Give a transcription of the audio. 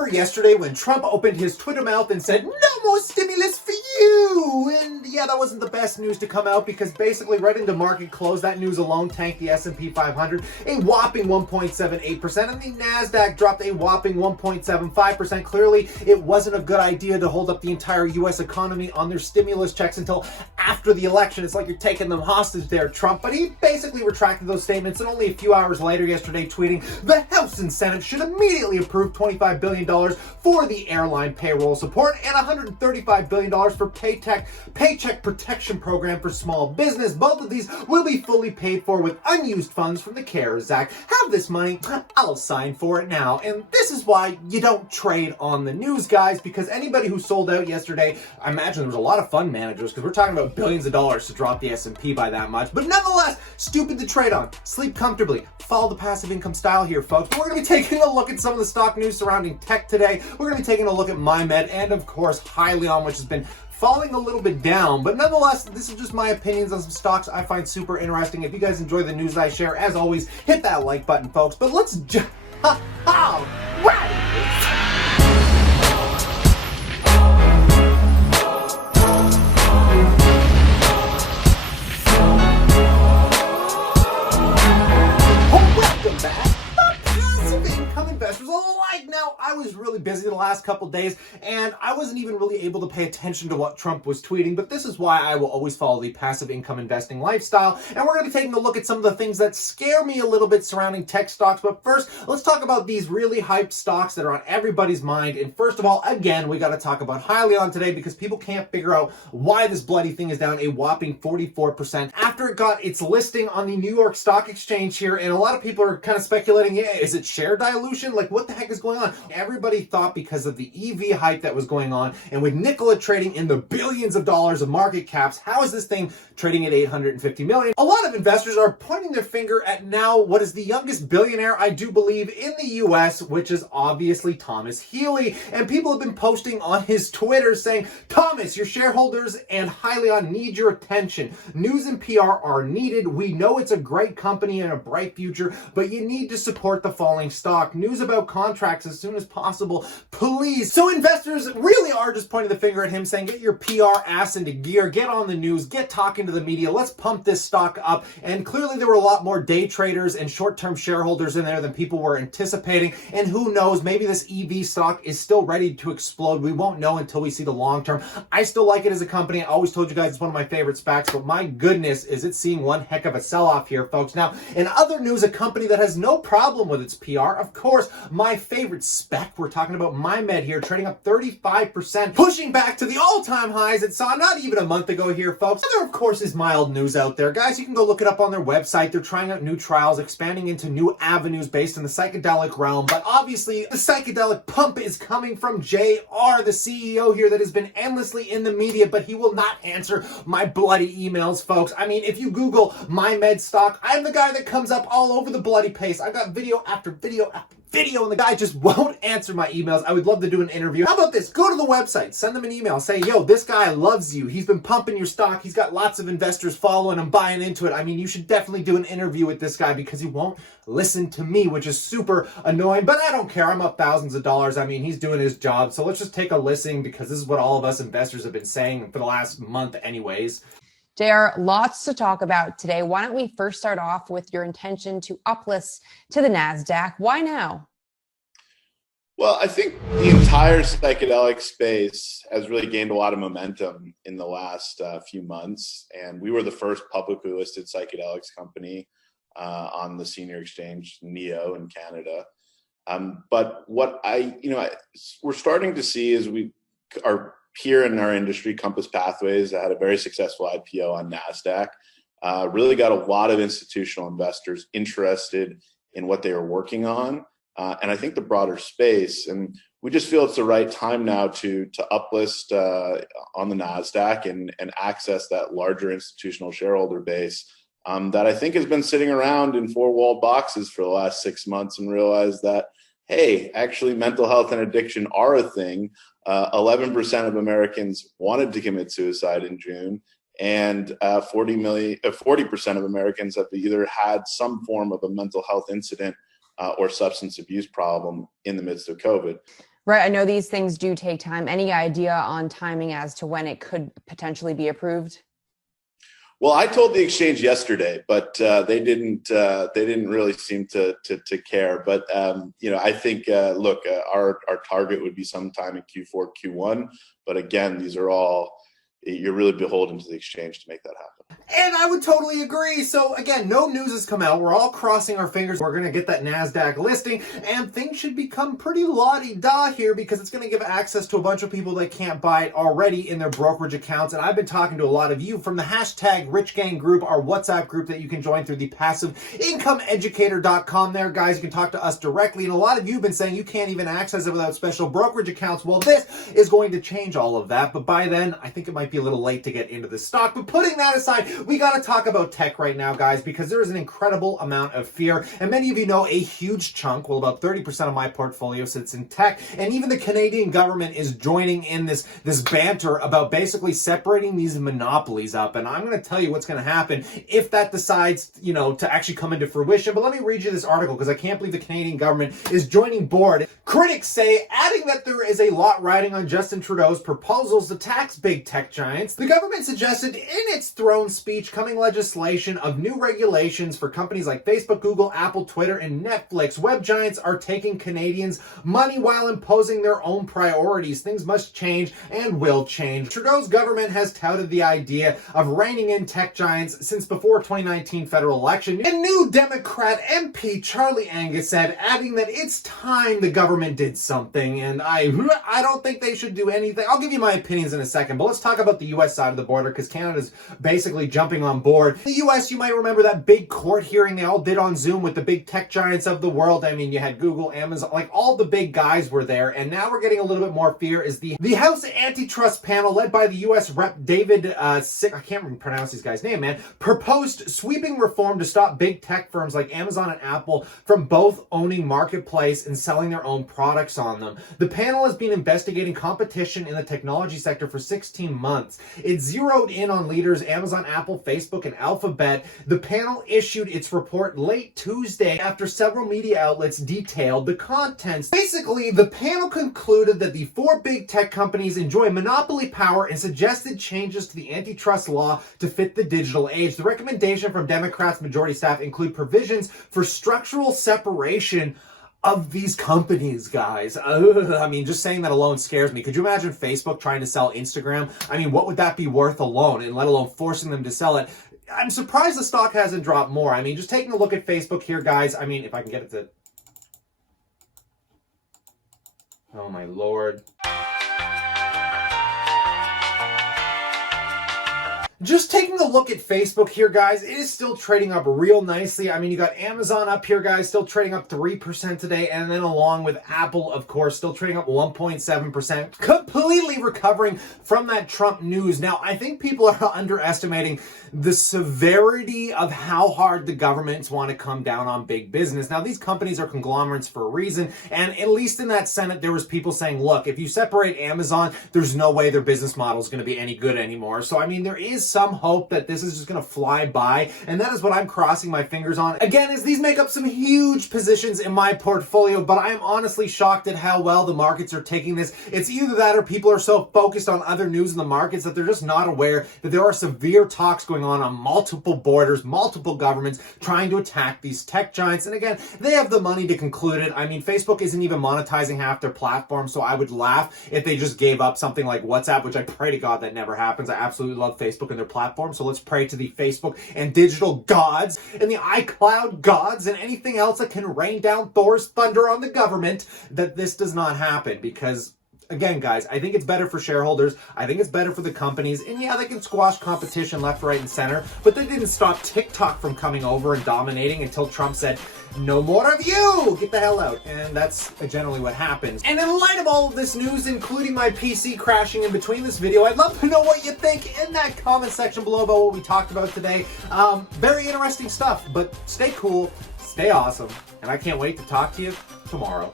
remember yesterday when Trump opened his Twitter mouth and said, "No more stimulus for you"? And yeah, that wasn't the best news to come out because basically right into market close, that news alone tanked the S&P 500 a whopping 1.78%, and the NASDAQ dropped a whopping 1.75%. Clearly, it wasn't a good idea to hold up the entire U.S. economy on their stimulus checks until after the election. It's like you're taking them hostage there, Trump. But he basically retracted those statements, and only a few hours later yesterday tweeting, "The House and Senate should immediately approve $25 billion for the airline payroll support and $135 billion for Paycheck Protection Program for small business. Both of these will be fully paid for with unused funds from the CARES Act. Have this money, I'll sign for it now." And this is why you don't trade on the news, guys, because anybody who sold out yesterday, I imagine there was a lot of fund managers, because we're talking about billions of dollars to drop the S&P by that much, but nonetheless, stupid to trade on. Sleep comfortably. Follow the passive income style here, folks. But we're going to be taking a look at some of the stock news surrounding tech today. We're going to be taking a look at Mindmed and, of course, HYLN, which has been falling a little bit down, but nonetheless, this is just my opinions on some stocks I find super interesting. If you guys enjoy the news I share, as always, hit that like button, folks. But let's just... Now, I was really busy the last couple days, and I wasn't even really able to pay attention to what Trump was tweeting, but this is why I will always follow the passive income investing lifestyle, and we're going to be taking a look at some of the things that scare me a little bit surrounding tech stocks. But first, let's talk about these really hyped stocks that are on everybody's mind. And first of all, again, we got to talk about HYLN today because people can't figure out why this bloody thing is down a whopping 44% after it got its listing on the New York Stock Exchange here, and a lot of people are kind of speculating, yeah, is it share dilution? Like, what the heck is going on? Everybody thought because of the EV hype that was going on, and with Nikola trading in the billions of dollars of market caps, how is this thing trading at 850 million? A lot of investors are pointing their finger at now what is the youngest billionaire, I do believe, in the US, which is obviously Thomas Healy. And people have been posting on his Twitter saying, "Thomas, your shareholders and HYLN need your attention. News and PR are needed. We know it's a great company and a bright future, but you need to support the falling stock. News about contracts as soon as possible, please." So investors really are just pointing the finger at him saying, get your PR ass into gear, get on the news, get talking to the media, let's pump this stock up. And clearly there were a lot more day traders and short-term shareholders in there than people were anticipating. And who knows, maybe this EV stock is still ready to explode. We won't know until we see the long term. I still like it as a company. I always told you guys it's one of my favorite SPACs, but my goodness, is it seeing one heck of a sell-off here, folks. Now, in other news, a company that has no problem with its PR, of course, my favorite Spec. We're talking about Mindmed here, trading up 35%, pushing back to the all-time highs it saw not even a month ago here, folks. And there, of course, is mild news out there. Guys, you can go look it up on their website. They're trying out new trials, expanding into new avenues based in the psychedelic realm. But obviously, the psychedelic pump is coming from JR, the CEO here that has been endlessly in the media, but he will not answer my bloody emails, folks. I mean, if you Google Mindmed stock, I'm the guy that comes up all over the bloody place. I've got video after video after video, and the guy just won't answer my emails. I would love to do an interview. How about this? Go to the website, send them an email, say, yo, this guy loves you. He's been pumping your stock. He's got lots of investors following him, buying into it. I mean, you should definitely do an interview with this guy because he won't listen to me, which is super annoying, but I don't care. I'm up thousands of dollars. I mean, he's doing his job. So let's just take a listen because this is what all of us investors have been saying for the last month anyways. JR, lots to talk about today. Why don't we first start off with your intention to uplist to the NASDAQ? Why now? Well, I think the entire psychedelic space has really gained a lot of momentum in the last few months. And we were the first publicly listed psychedelics company on the senior exchange, NEO, in Canada. But what we're starting to see is we are here in our industry, Compass Pathways, that had a very successful IPO on NASDAQ, really got a lot of institutional investors interested in what they were working on. And I think the broader space, and we just feel it's the right time now to uplist on the NASDAQ and access that larger institutional shareholder base that I think has been sitting around in four-walled boxes for the last 6 months and realize that, hey, actually mental health and addiction are a thing. 11% of Americans wanted to commit suicide in June, and 40% of Americans have either had some form of a mental health incident or substance abuse problem in the midst of COVID. Right. I know these things do take time. Any idea on timing as to when it could potentially be approved? Well, I told the exchange yesterday, but they didn't. They didn't really seem to care. But I think our target would be sometime in Q4, Q1. But again, these are all, you're really beholden to the exchange to make that happen. And I would totally agree. So again, no news has come out. We're all crossing our fingers. We're going to get that NASDAQ listing, and things should become pretty la-di-da here because it's going to give access to a bunch of people that can't buy it already in their brokerage accounts. And I've been talking to a lot of you from the hashtag Rich Gang group, our WhatsApp group that you can join through the passiveincomeeducator.com there. Guys, you can talk to us directly. And a lot of you have been saying you can't even access it without special brokerage accounts. Well, this is going to change all of that. But by then, I think it might be a little late to get into the stock. But putting that aside, we got to talk about tech right now, guys, because there is an incredible amount of fear. And many of you know a huge chunk, well, about 30% of my portfolio sits in tech. And even the Canadian government is joining in this banter about basically separating these monopolies up. And I'm going to tell you what's going to happen if that decides, to actually come into fruition. But let me read you this article because I can't believe the Canadian government is joining board. Critics say, adding that there is a lot riding on Justin Trudeau's proposals to tax big tech giants, the government suggested in its throne speech coming legislation of new regulations for companies like Facebook, Google, Apple, Twitter, and Netflix. Web giants are taking Canadians' money while imposing their own priorities. Things must change and will change. Trudeau's government has touted the idea of reining in tech giants since before 2019 federal election. And new Democrat MP Charlie Angus said, adding that it's time the government did something, and I don't think they should do anything. I'll give you my opinions in a second, but let's talk about the U.S. side of the border because Canada's basically jumping on board. The U.S., you might remember that big court hearing they all did on Zoom with the big tech giants of the world. I mean, you had Google, Amazon, like all the big guys were there, and now we're getting a little bit more fear is the House Antitrust Panel led by the U.S. Rep. David Sick, I can't even pronounce this guy's name, man, proposed sweeping reform to stop big tech firms like Amazon and Apple from both owning marketplace and selling their own products on them. The panel has been investigating competition in the technology sector for 16 months. It zeroed in on leaders Amazon, Apple, Facebook, and Alphabet. The panel issued its report late Tuesday after several media outlets detailed the contents. Basically, the panel concluded that the four big tech companies enjoy monopoly power and suggested changes to the antitrust law to fit the digital age. The recommendation from Democrats' majority staff include provisions for structural separation of these companies, guys. I mean, just saying that alone scares me. Could you imagine Facebook trying to sell Instagram? I mean, what would that be worth alone, and let alone forcing them to sell it? I'm surprised the stock hasn't dropped more. I mean, just taking a look at Facebook here, guys. I mean, if I can get it to... Oh, my Lord. Just taking a look at Facebook here, guys, it is still trading up real nicely. I mean, you got Amazon up here, guys, still trading up 3% today, and then along with Apple, of course, still trading up 1.7%, completely recovering from that Trump news. Now, I think people are underestimating the severity of how hard the governments want to come down on big business. Now, these companies are conglomerates for a reason, and at least in that Senate, there was people saying, look, if you separate Amazon, there's no way their business model is going to be any good anymore. So, I mean, there is some hope that this is just going to fly by, and that is what I'm crossing my fingers on. Again, as these make up some huge positions in my portfolio, but I am honestly shocked at how well the markets are taking this. It's either that or people are so focused on other news in the markets that they're just not aware that there are severe talks going on multiple borders, multiple governments trying to attack these tech giants. And again, they have the money to conclude it. I mean, Facebook isn't even monetizing half their platform, so I would laugh if they just gave up something like WhatsApp, which I pray to God that never happens. I absolutely love Facebook and their platform, so let's pray to the Facebook and digital gods and the iCloud gods and anything else that can rain down Thor's thunder on the government that this does not happen, because again, guys, I think it's better for shareholders. I think it's better for the companies. And yeah, they can squash competition left, right, and center, but they didn't stop TikTok from coming over and dominating until Trump said, no more of you! Get the hell out. And that's generally what happens. And in light of all of this news, including my PC crashing in between this video, I'd love to know what you think in that comment section below about what we talked about today. Very interesting stuff, but stay cool, stay awesome, and I can't wait to talk to you tomorrow.